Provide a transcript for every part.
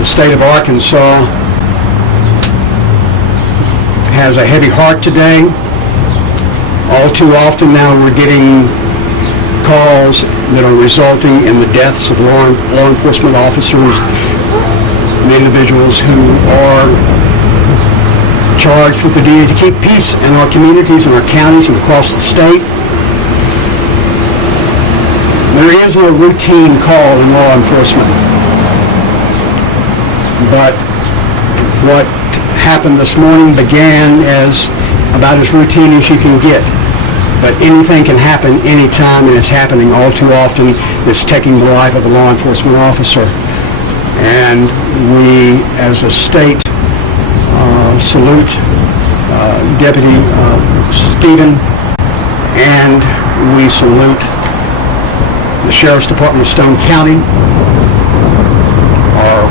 The state of Arkansas has a heavy heart today. All too often now we're getting calls that are resulting in the deaths of law enforcement officers, the individuals who are charged with the duty to keep peace in our communities, in our counties, and across the state. There is no routine call in law enforcement. But what happened this morning began as about as routine as you can get. But anything can happen anytime, and it's happening all too often. It's taking the life of a law enforcement officer. And we, as a state, salute Deputy Stephen, and we salute the Sheriff's Department of Stone County. Our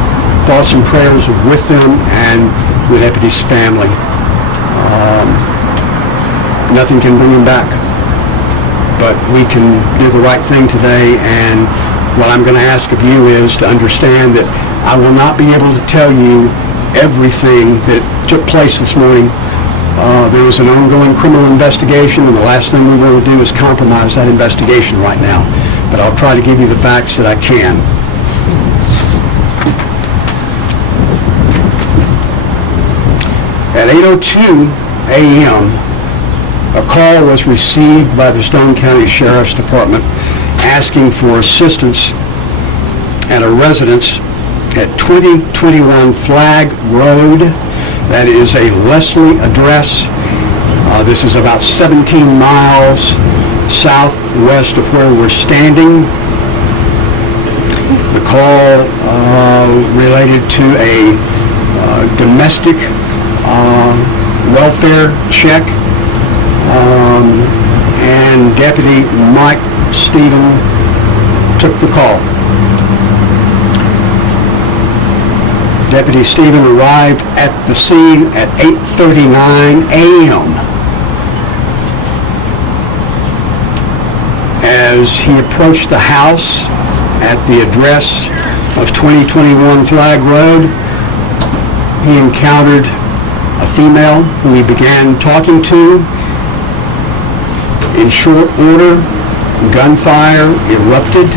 thoughts and prayers are with them and with Deputy's family. Nothing can bring him back, but we can do the right thing today, and what I'm going to ask of you is to understand that I will not be able to tell you everything that took place this morning. There was an ongoing criminal investigation, and the last thing we want to do is compromise that investigation right now, but I'll try to give you the facts that I can. At 8:02 a.m., a call was received by the Stone County Sheriff's Department asking for assistance at a residence at 2021 Flag Road. That is a Leslie address. This is about 17 miles southwest of where we're standing. The call related to a domestic welfare check. And Deputy Mike Stephen took the call. Deputy Stephen arrived at the scene at 8:39 a.m. As he approached the house at the address of 2021 Flag Road, he encountered a female who he began talking to. In short order, gunfire erupted.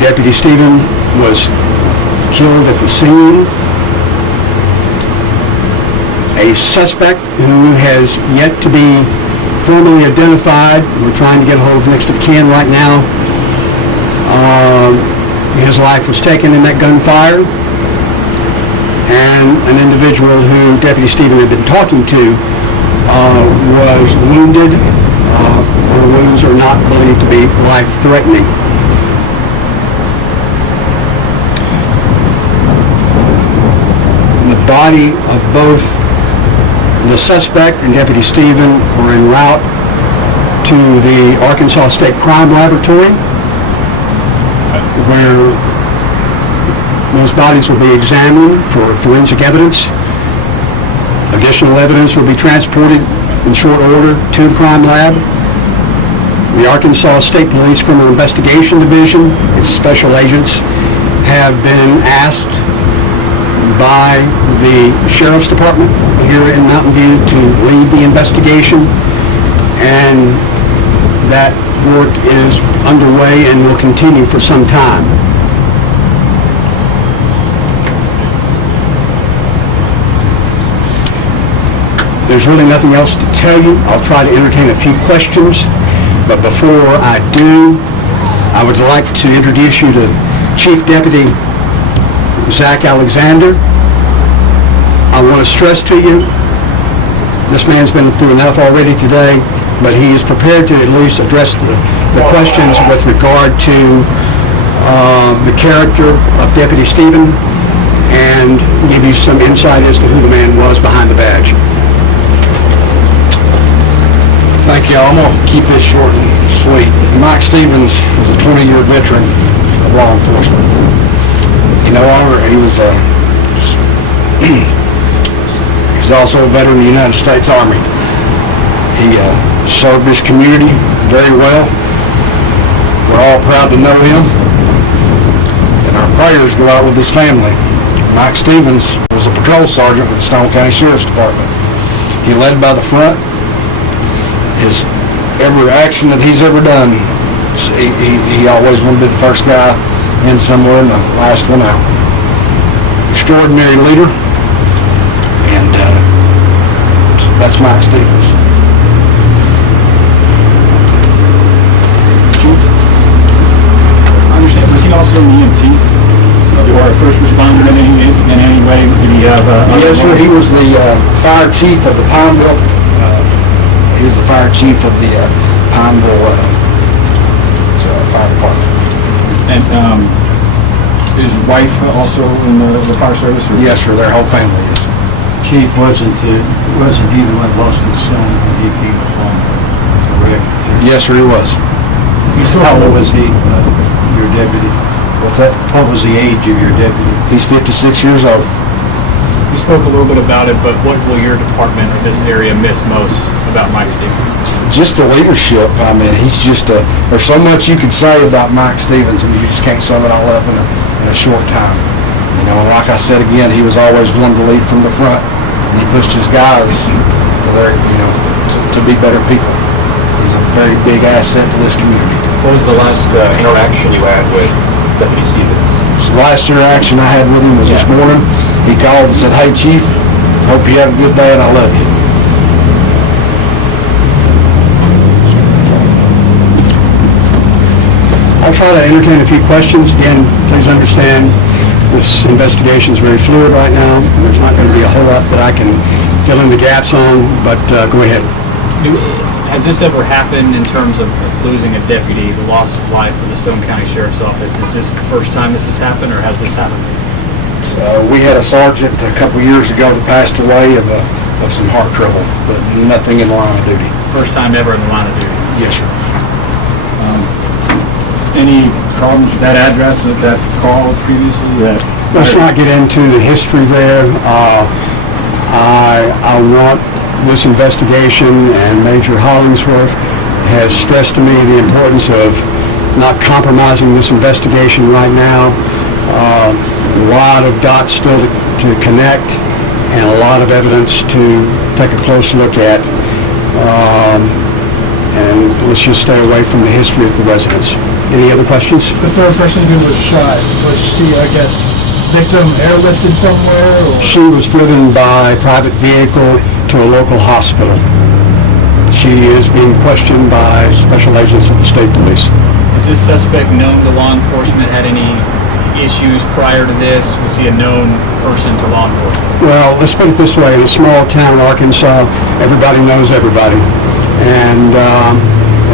Deputy Stephen was killed at the scene. A suspect who has yet to be formally identified, we're trying to get a hold of next of kin right now. His life was taken in that gunfire. And an individual who Deputy Stephen had been talking to was wounded. Her wounds are not believed to be life-threatening. The body of both the suspect and Deputy Stephen are en route to the Arkansas State Crime Laboratory, where those bodies will be examined for forensic evidence. Additional evidence will be transported in short order to the crime lab. The Arkansas State Police Criminal Investigation Division, its special agents, have been asked by the Sheriff's Department here in Mountain View to lead the investigation, and that work is underway and will continue for some time. There's really nothing else to tell you. I'll try to entertain a few questions, but before I do, I would like to introduce you to Chief Deputy Zach Alexander. I want to stress to you, this man's been through enough already today, but he is prepared to at least address the questions with regard to the character of Deputy Stephen and give you some insight as to who the man was behind the badge. Thank you. I'm going to keep this short and sweet. Mike Stevens was a 20-year veteran of law enforcement. He was he's also a veteran of the United States Army. He served his community very well. We're all proud to know him. prayers go out with his family. Mike Stevens was a patrol sergeant with the Stone County Sheriff's Department. He led by the front. Every action that he's ever done, he always wanted to be the first guy in somewhere and the last one out. Extraordinary leader, and that's Mike Stevens. I understand, was he also an EMT? Or a first responder in any way? Did he have Yes, sir. He was the fire chief of the Pineville. He was the fire chief of the Pineville fire department. And his wife also in the fire service? Or? Yes, sir. Their whole family is. Chief wasn't he the one lost his son when he came along, correct? Yes, sir. He was. How old was he, your deputy? What's that? What was the age of your deputy? He's 56 years old. You spoke a little bit about it, but what will your department or this area miss most about Mike Stevens? Just the leadership. I mean, he's just there's so much you could say about Mike Stevens, and you just can't sum it all up in a short time. You know, and like I said again, he was always one to lead from the front, and he pushed his guys to their, to be better people. He's a very big asset to this community. What was the last interaction you had with Deputy Stevens? So the last interaction I had with him was this morning. He called and said, "Hey, Chief, hope you have a good day and I love you." I'll try to entertain a few questions. Again, please understand this investigation is very fluid right now, and there's not going to be a whole lot that I can fill in the gaps on, but go ahead. Has this ever happened in terms of losing a deputy, the loss of life for the Stone County Sheriff's Office? Is this the first time this has happened, or has this happened? We had a sergeant a couple years ago that passed away of some heart trouble, but nothing in the line of duty. First time ever in the line of duty. Yes, sir. Any problems with that address, with that call previously? Let's not get into the history there. I want this investigation, and Major Hollingsworth has stressed to me the importance of not compromising this investigation right now. A lot of dots still to connect, and a lot of evidence to take a close look at. And let's just stay away from the history of the residents. Any other questions? The third person who was shot, was she, I guess, victim airlifted somewhere? Or? She was driven by private vehicle to a local hospital. She is being questioned by special agents of the state police. Is this suspect known to law enforcement? Had any issues prior to this? Was he a known person to law enforcement? Well, let's put it this way. In a small town, Arkansas, everybody knows everybody. And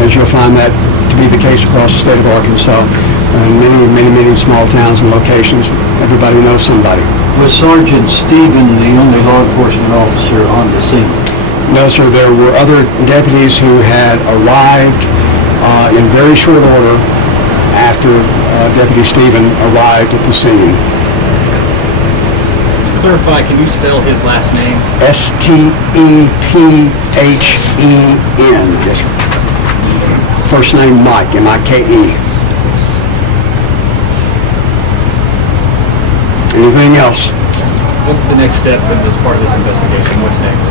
as you'll find that to be the case across the state of Arkansas, and many small towns and locations, everybody knows somebody. Was Sergeant Stephen the only law enforcement officer on the scene? No, sir. There were other deputies who had arrived in very short order after Deputy Stephen arrived at the scene. To clarify, can you spell his last name? Stephen. Yes, sir. First name Mike, M-I-K-E. Anything else? What's the next step in this part of this investigation? What's next?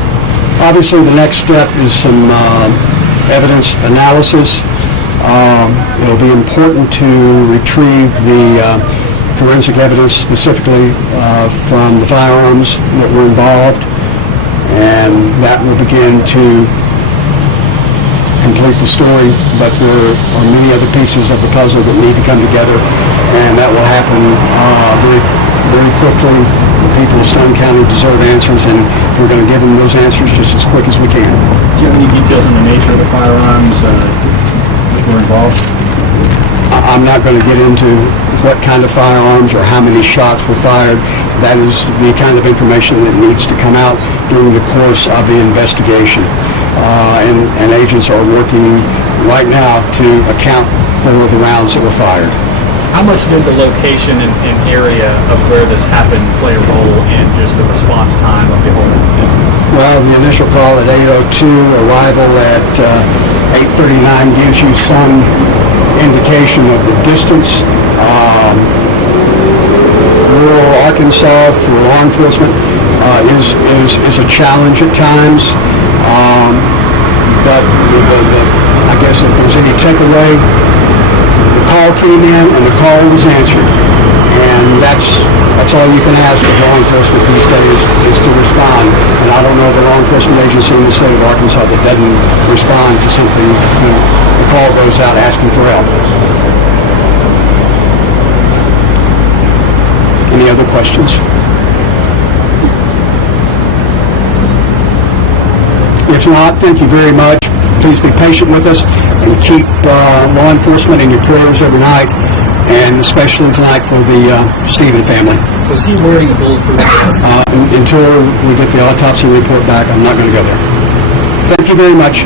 Obviously, the next step is some evidence analysis. It'll be important to retrieve the forensic evidence, specifically from the firearms that were involved, and that will begin to complete the story. But there are many other pieces of the puzzle that need to come together, and that will happen very quickly. The people of Stone County deserve answers, and we're going to give them those answers just as quick as we can. Do you have any details on the nature of the firearms that were involved? I'm not going to get into what kind of firearms or how many shots were fired. That is the kind of information that needs to come out during the course of the investigation. And agents are working right now to account for the rounds that were fired. How much did the location and area of where this happened play a role in just the response time of the whole incident? Well, the initial call at 8:02, arrival at 8:39 gives you some indication of the distance. Arkansas for law enforcement is a challenge at times. But I guess if there's any takeaway, the call came in and the call was answered. And that's all you can ask of law enforcement these days is to respond. And I don't know of a law enforcement agency in the state of Arkansas that doesn't respond to something when the call goes out asking for help. Any other questions? If not, thank you very much. Please be patient with us and keep law enforcement in your prayers every night, and especially tonight for the Stephen family. Was he wearing a bulletproof vest? Until we get the autopsy report back, I'm not going to go there. Thank you very much.